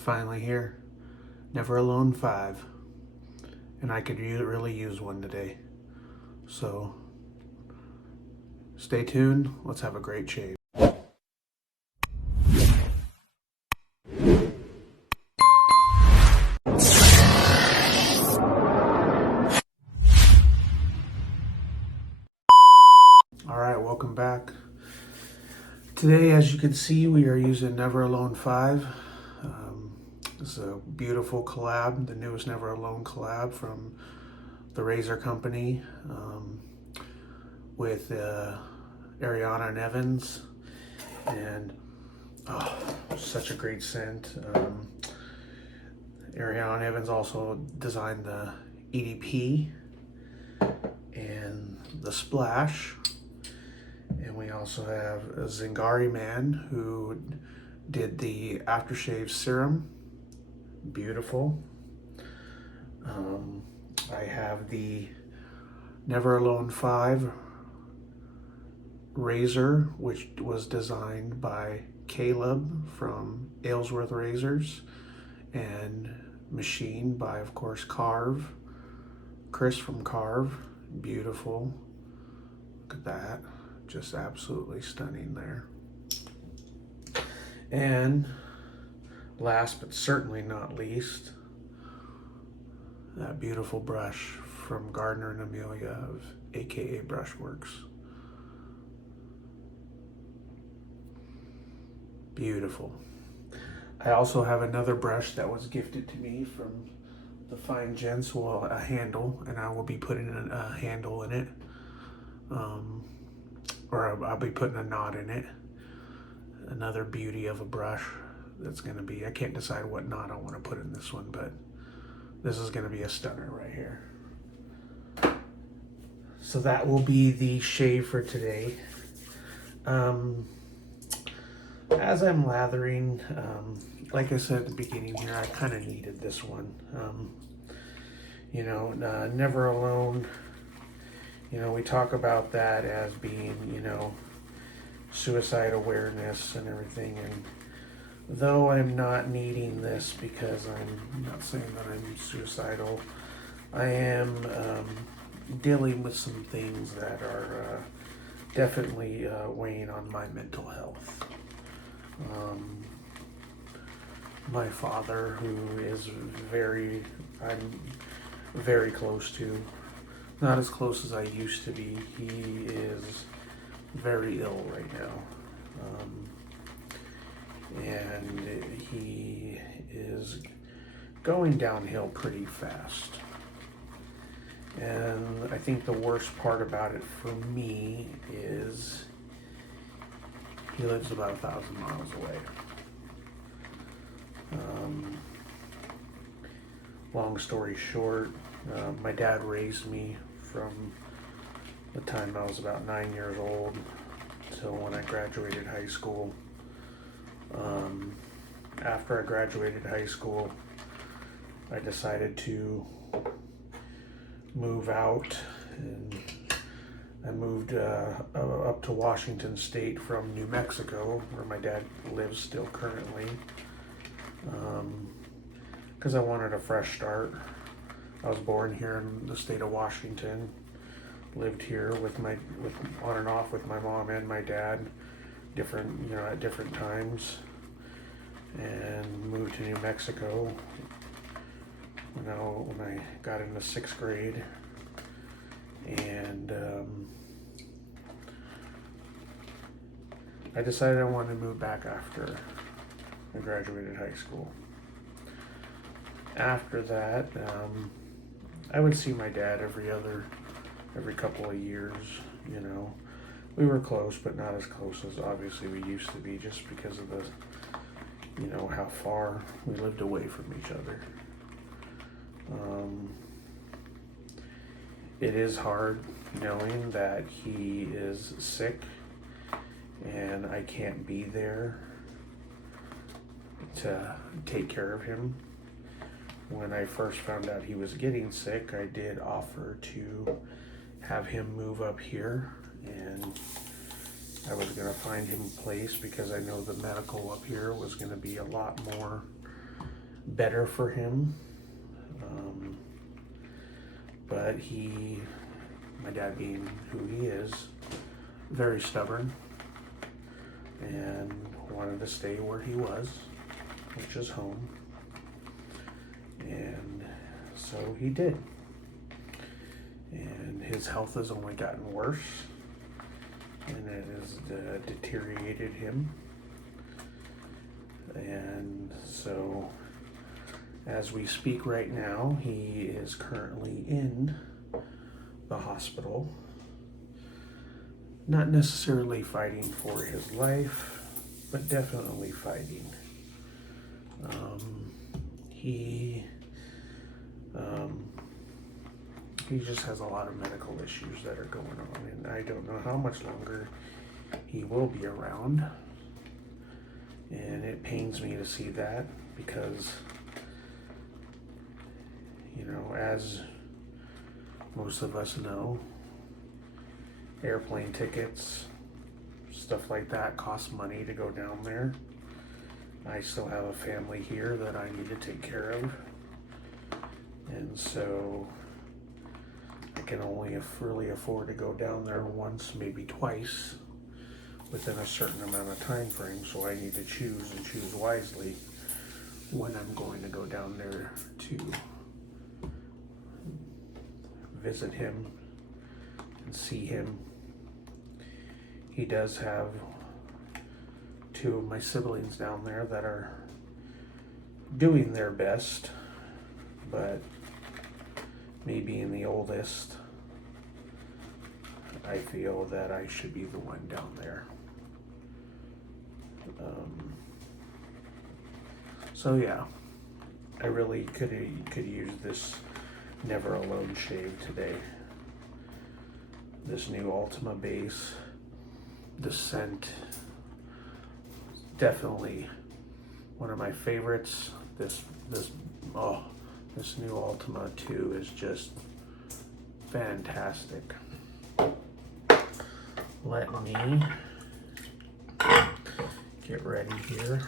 finally here. Never Alone 5. And I could really use one today. So stay tuned. Let's have a great shave. Alright, welcome back. Today, as you can see, we are using Never Alone 5. This is a beautiful collab, the newest Never Alone collab from the Razor Company with Ariana and Evans. And such a great scent. Ariana Evans also designed the EDP and the splash. And we also have a Zingari Man who did the aftershave serum. Beautiful. I have the Never Alone 5 razor, which was designed by Caleb from Aylsworth Razors and machined by, of course, Chris from Karve. Beautiful. Look at that. Just absolutely stunning there. And last but certainly not least, that beautiful brush from Gardner and Amelia of AKA Brushworks. Beautiful. I also have another brush that was gifted to me from the fine gents, well, a handle, and I will be putting a handle in it. Or I'll be putting a knot in it. Another beauty of a brush that's going to be, I can't decide what knot I want to put in this one, but this is going to be a stunner right here. So that will be the shave for today. As I'm lathering, like I said at the beginning here, I kind of needed this one. Never Alone. We talk about that as being, suicide awareness and everything. And though I'm not needing this because I'm not saying that I'm suicidal, I am dealing with some things that are definitely weighing on my mental health. My father, who is I'm very close to, not as close as I used to be. He is very ill right now. And he is going downhill pretty fast. And I think the worst part about it for me is he lives about 1,000 miles away. Long story short, my dad raised me from the time I was about 9 years old till when I graduated high school. After I graduated high school, I decided to move out, and I moved up to Washington State from New Mexico, where my dad lives still currently, because I wanted a fresh start. I was born here in the state of Washington, lived here on and off with my mom and my dad, at different times, and moved to New Mexico when I got into 6th grade. And I decided I wanted to move back after I graduated high school. After that, I would see my dad every couple of years. We were close, but not as close as obviously we used to be, just because of the, how far we lived away from each other. It is hard knowing that he is sick and I can't be there to take care of him. When I first found out he was getting sick, I did offer to have him move up here, and I was going to find him a place because I know the medical up here was going to be a lot more better for him. But my dad being who he is, very stubborn and wanted to stay where he was, which is home. And so he did. And his health has only gotten worse, and it has deteriorated him. And so as we speak right now, he is currently in the hospital, not necessarily fighting for his life, but definitely fighting. He just has a lot of medical issues that are going on, and I don't know how much longer he will be around. And it pains me to see that because, as most of us know, airplane tickets, stuff like that cost money to go down there. I still have a family here that I need to take care of. And so I can only really afford to go down there once, maybe twice, within a certain amount of time frame. So I need to choose wisely when I'm going to go down there to visit him and see him. He does have 2 of my siblings down there that are doing their best, but me being the oldest, I feel that I should be the one down there. So yeah, I really could use this Never Alone shave today. This new Ultima base, the scent, definitely one of my favorites. This new Ultima 2 is just fantastic. Let me get ready here.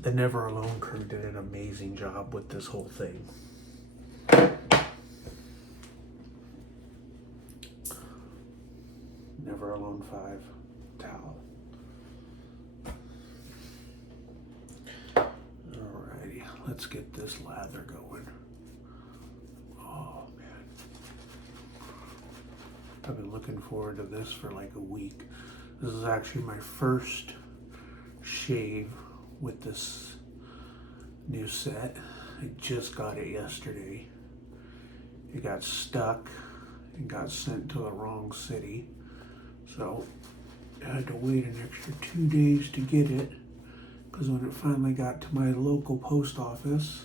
The Never Alone crew did an amazing job with this whole thing. Never Alone 5 towel. Alrighty, let's get this lather going. Oh man, I've been looking forward to this for like a week. This is actually my first shave with this new set. I just got it yesterday. It got stuck and got sent to the wrong city, so I had to wait an extra 2 days to get it, because when it finally got to my local post office,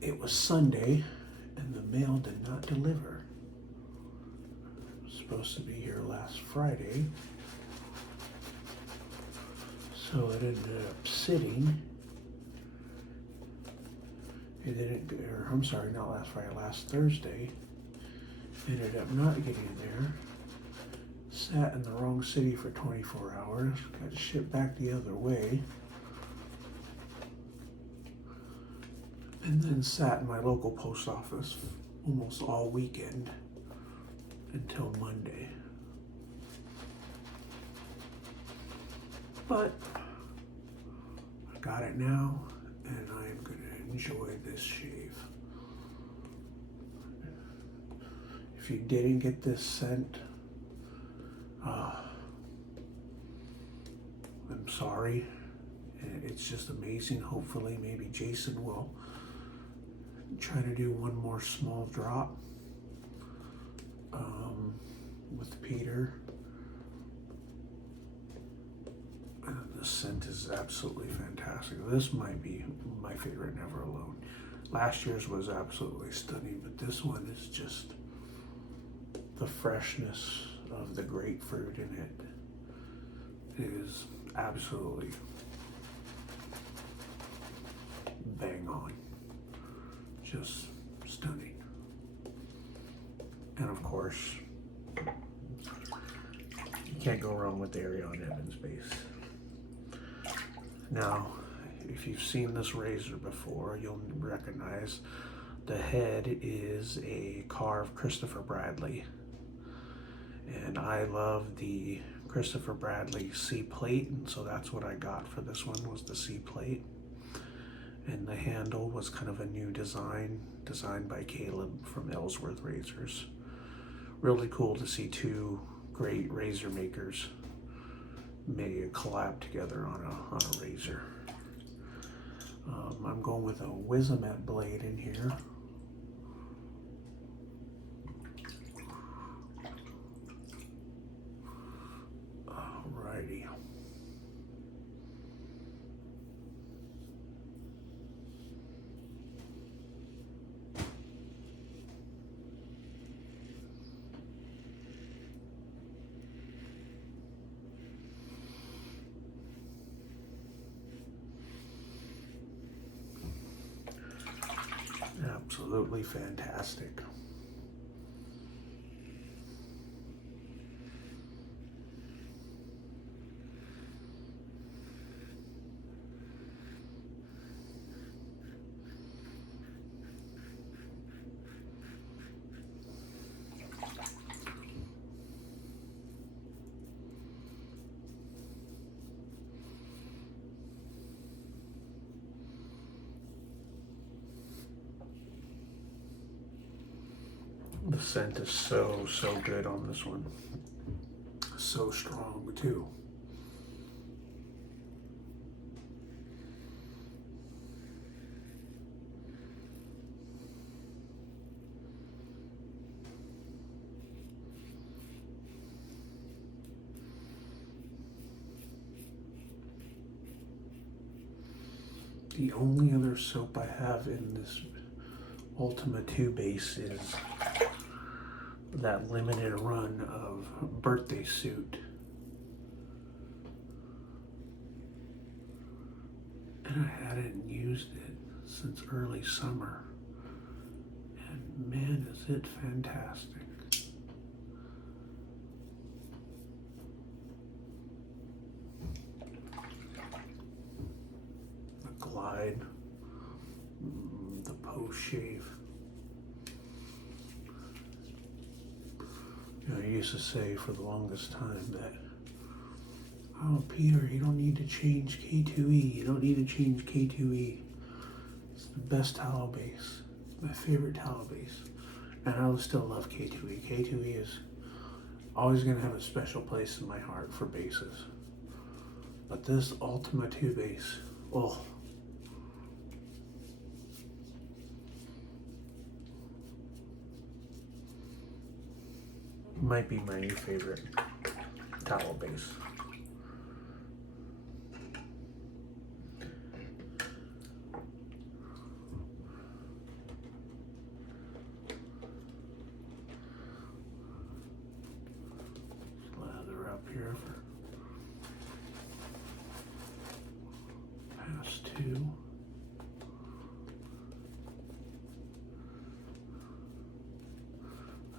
it was Sunday and the mail did not deliver. It was supposed to be here last Friday. So it ended up sitting. Not last Friday, last Thursday. Ended up not getting there. Sat in the wrong city for 24 hours. Got shipped back the other way. And then sat in my local post office almost all weekend until Monday. But I got it now, and I am going to enjoy this shave. If you didn't get this scent, I'm sorry. It's just amazing. Hopefully, maybe Jason will try to do one more small drop with Peter. The scent is absolutely fantastic. This might be my favorite Never Alone. Last year's was absolutely stunning, but this one is just the freshness of the grapefruit in it. is absolutely bang on. Just stunning. And of course, you can't go wrong with the Ariana Evans base. Now, if you've seen this razor before, you'll recognize the head is a Karve Christopher Bradley. And I love the Christopher Bradley C plate, and so that's what I got for this one, was the C plate. And the handle was kind of a new design, designed by Caleb from Aylsworth Razors. Really cool to see two great razor makers collab together on a razor. I'm going with a Wizamet blade in here. Alrighty. Absolutely fantastic. The scent is so good on this one. So strong too. The only other soap I have in this Ultima 2 base is that limited run of Birthday Suit. And I hadn't used it since early summer. And man, is it fantastic. The glide, the post shave. You know, I used to say for the longest time that, oh, Peter, you don't need to change K2E. You don't need to change K2E. It's the best towel base. My favorite towel base. And I will still love K2E. K2E is always going to have a special place in my heart for bases. But this Ultima 2 base, oh. Might be my new favorite towel base. Lather up here for pass two.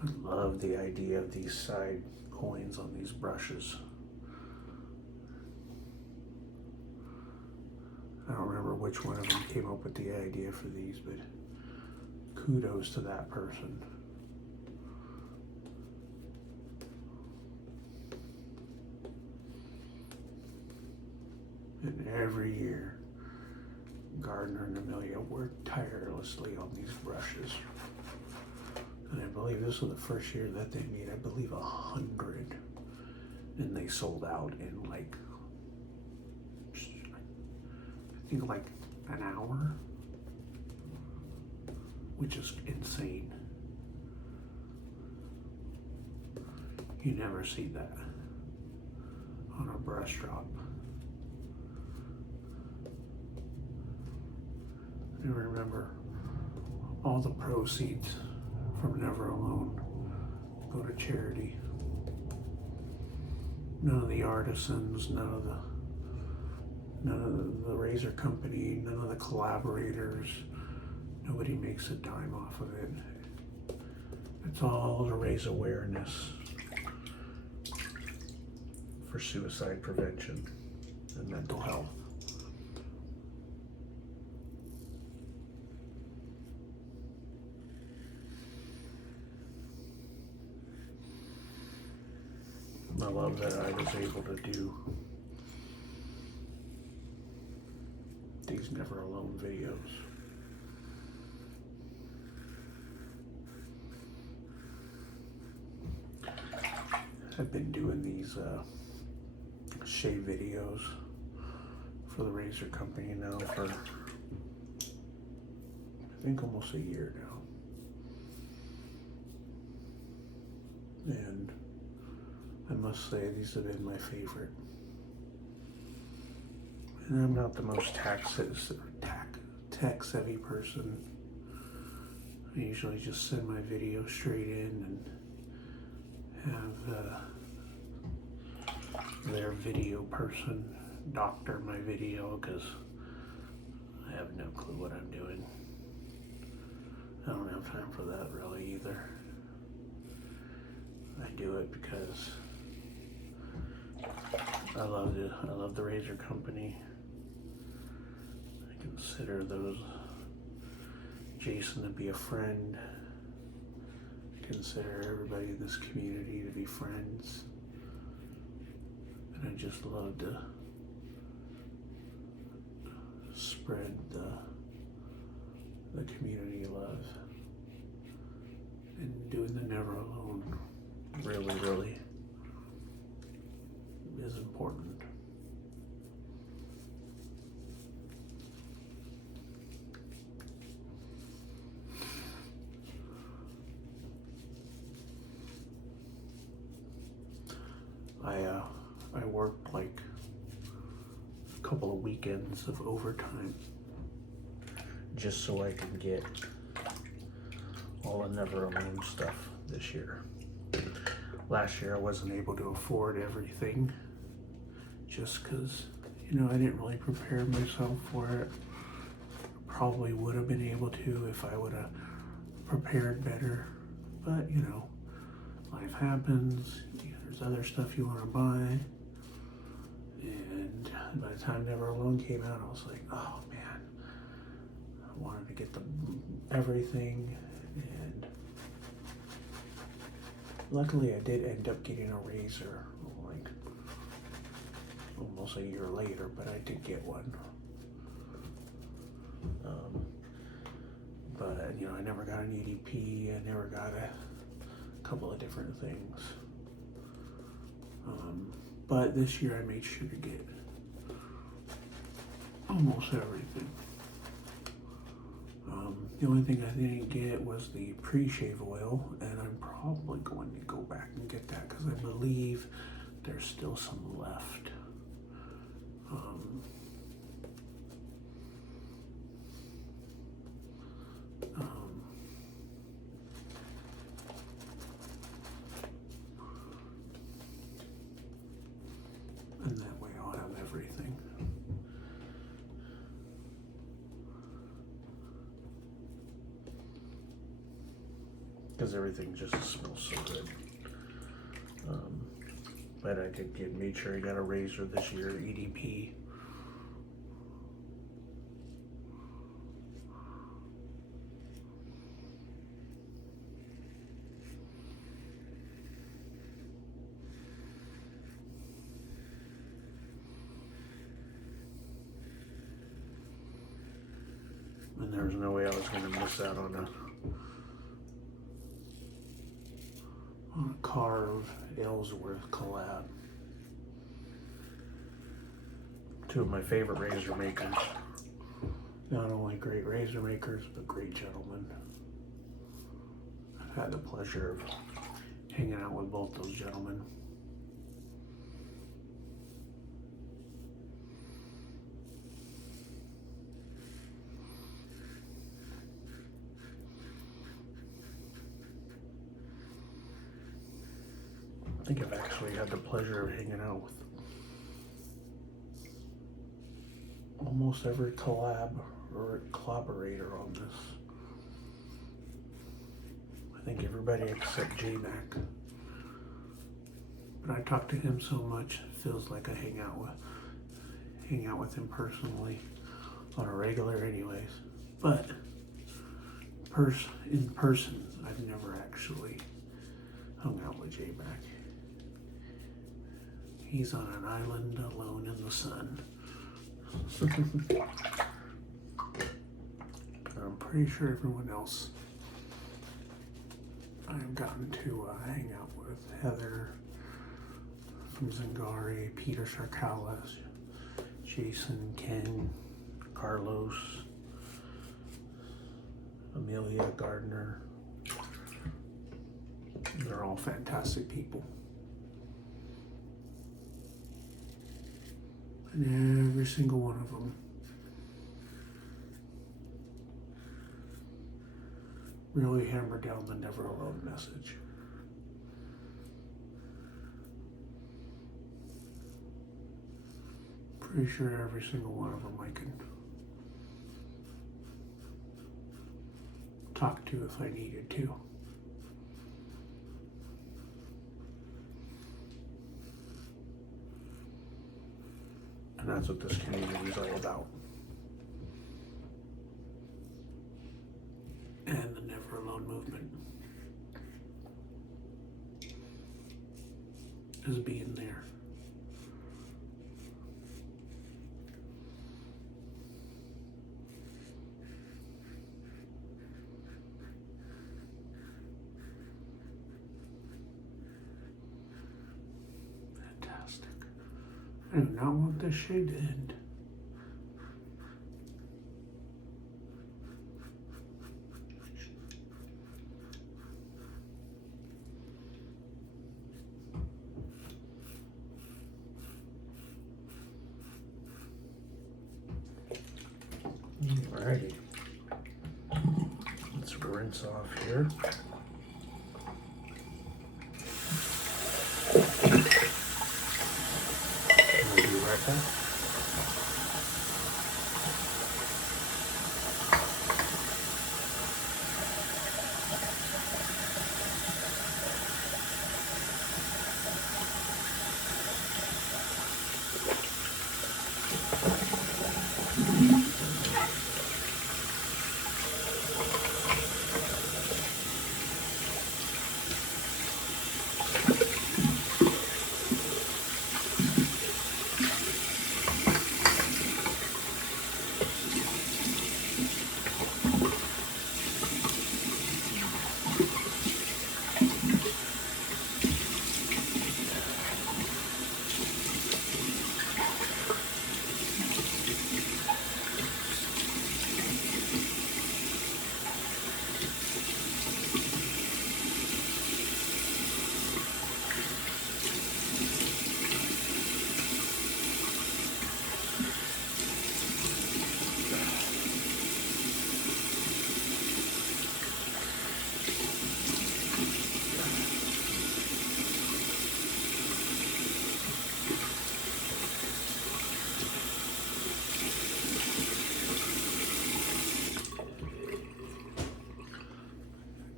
I love the idea of these side coins on these brushes. I don't remember which one of them came up with the idea for these, but kudos to that person. And every year, Gardner and Amelia work tirelessly on these brushes. And I believe this was the first year that they made, I believe, 100. And they sold out in like, I think like an hour, which is insane. You never see that on a brush drop. I remember all the proceeds from Never Alone go to charity. none of the artisans, none of the razor company, none of the collaborators, nobody makes a dime off of it. It's all to raise awareness for suicide prevention and mental health. I love that I was able to do these Never Alone videos. I've been doing these shave videos for the razor company now for I think almost a year now. And I must say these have been my favorite. And I'm not the most tech-savvy person. I usually just send my video straight in and have their video person doctor my video because I have no clue what I'm doing. I don't have time for that really either. I do it because I love the razor company. I consider Jason to be a friend. I consider everybody in this community to be friends. And I just love to spread the community love. And doing the Never Alone really is important. I worked like a couple of weekends of overtime just so I can get all the Never Alone stuff this year. Last year I wasn't able to afford everything just because, you know, I didn't really prepare myself for it. Probably would have been able to if I would have prepared better, but you know, life happens. There's other stuff you want to buy, and by the time Never Alone came out, I was like, oh man, I wanted to get everything, and luckily I did end up getting a razor like almost a year later, but I did get one. But you know, I never got an EDP. I never got a couple of different things. But this year I made sure to get almost everything. The only thing I didn't get was the pre-shave oil, and I'm probably going to go back and get that because I believe there's still some left. And that way I'll have everything. Because everything just smells so good. But I did made sure I got a razor this year, EDP. And there was no way I was going to miss out on a Karve Aylsworth collab. Two of my favorite razor makers. Not only great razor makers, but great gentlemen. I've had the pleasure of hanging out with both those gentlemen. think I've actually had the pleasure of hanging out with almost every collab or collaborator on this. I think everybody except J-Mac. But I talk to him so much, it feels like I hang out with him personally on a regular anyways. But in person, I've never actually hung out with J-Mac. He's on an island alone in the sun. I'm pretty sure everyone else I've gotten to hang out with. Heather from Zingari, Peter Sarkalas, Jason, Ken, Carlos, Amelia Gardner. They're all fantastic people. And every single one of them really hammered down the never alone message. Pretty sure every single one of them I can talk to if I needed to. And that's what this community is all about. And the Never Alone movement is being there. Fantastic. I do not want this shade to end. Alrighty. Let's rinse off here. We'll be right back.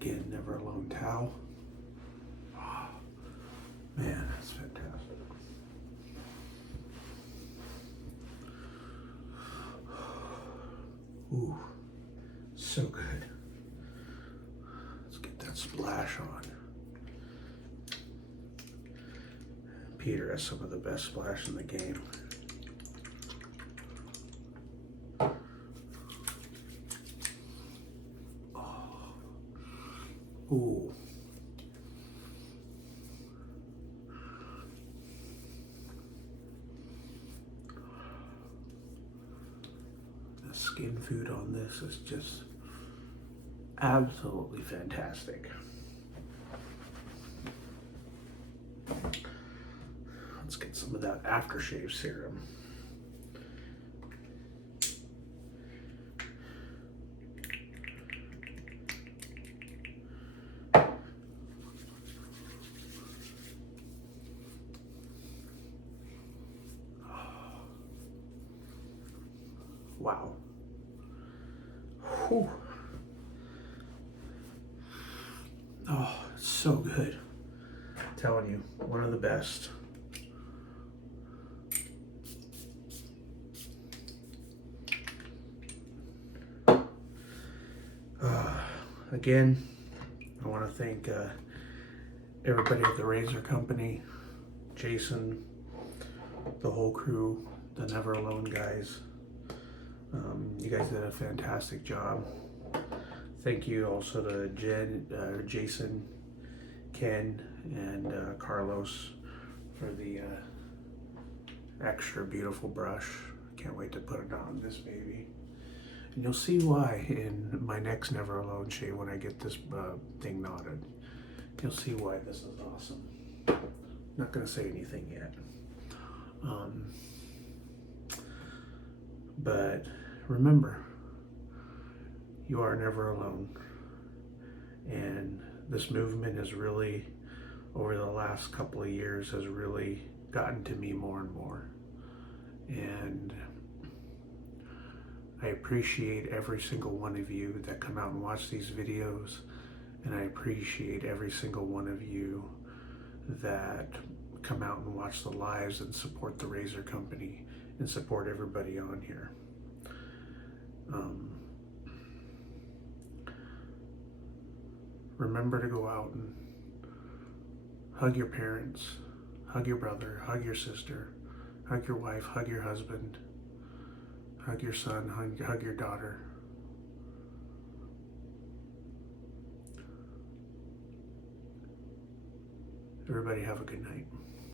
Again, Never Alone towel. Oh, man, that's fantastic. Ooh, so good. Let's get that splash on. Peter has some of the best splash in the game. Ooh. The skin food on this is just absolutely fantastic. Let's get some of that aftershave serum. Wow. Whew. Oh, it's so good. I'm telling you, one of the best. Again, I want to thank everybody at the Razor Company, Jason, the whole crew, the Never Alone guys. You guys did a fantastic job. Thank you also to Jason, Ken, and Carlos for the extra beautiful brush. Can't wait to put it on this baby. And you'll see why in my next Never Alone shade when I get this thing knotted. You'll see why this is awesome. Not gonna say anything yet. But remember, you are never alone. And this movement has really, over the last couple of years, has really gotten to me more and more. And I appreciate every single one of you that come out and watch these videos. And I appreciate every single one of you that come out and watch the lives and support the Razor Company and support everybody on here. Remember to go out and hug your parents, hug your brother, hug your sister, hug your wife, hug your husband, hug your son, hug your daughter. Everybody have a good night.